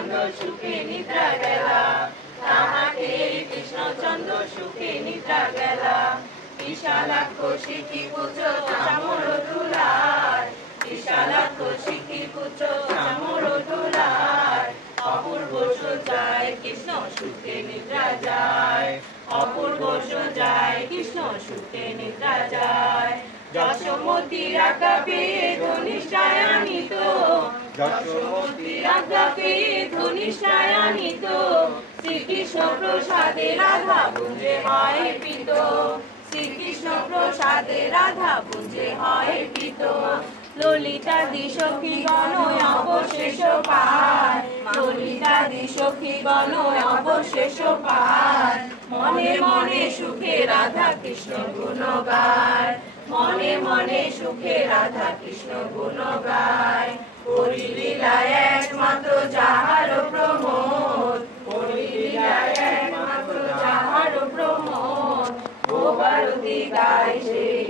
কৃষ্ণচন্দ্র সুখে নিদ্রা গেলা, তাহাকে কৃষ্ণচন্দ্র সুখে নিদ্রা গেলা। বিশালাক্ষ শিখি পুত্র চামর দুলার, বিশালাক্ষ শিখি পুত্র চামর দুলার। অপূর্ব সজ্জায় কৃষ্ণ সুখে নিদ্রা যায়, অপূর্ব সজ্জায় কৃষ্ণ সুখে নিদ্রা যায়। যশোমতীর আজ্ঞা পেয়ে ধনিষ্ঠায় আনিত, যশোমতীর আজ্ঞা পেয়ে ধনিষ্ঠায় আনিত। শ্রীকৃষ্ণ প্রসাদে রাধা পুঞ্জে হয় প্রীত, শ্রীকৃষ্ণ প্রসাদে রাধা পুঞ্জে হয় প্রীত। ললিতাদি সখীগণ অবশেষ পায়, ললিতাদি সখীগণ অবশেষ পায়। মনে মনে সুখে রাধা কৃষ্ণ গুণ গায়, মনে মনে সুখে রাধা কৃষ্ণ গুণ গায়। হরি লীলায় একমাত্র যাহার প্রমোদ, হরি লীলায় একমাত্র যাহার প্রমোদ। ও ভারতী গায় সেই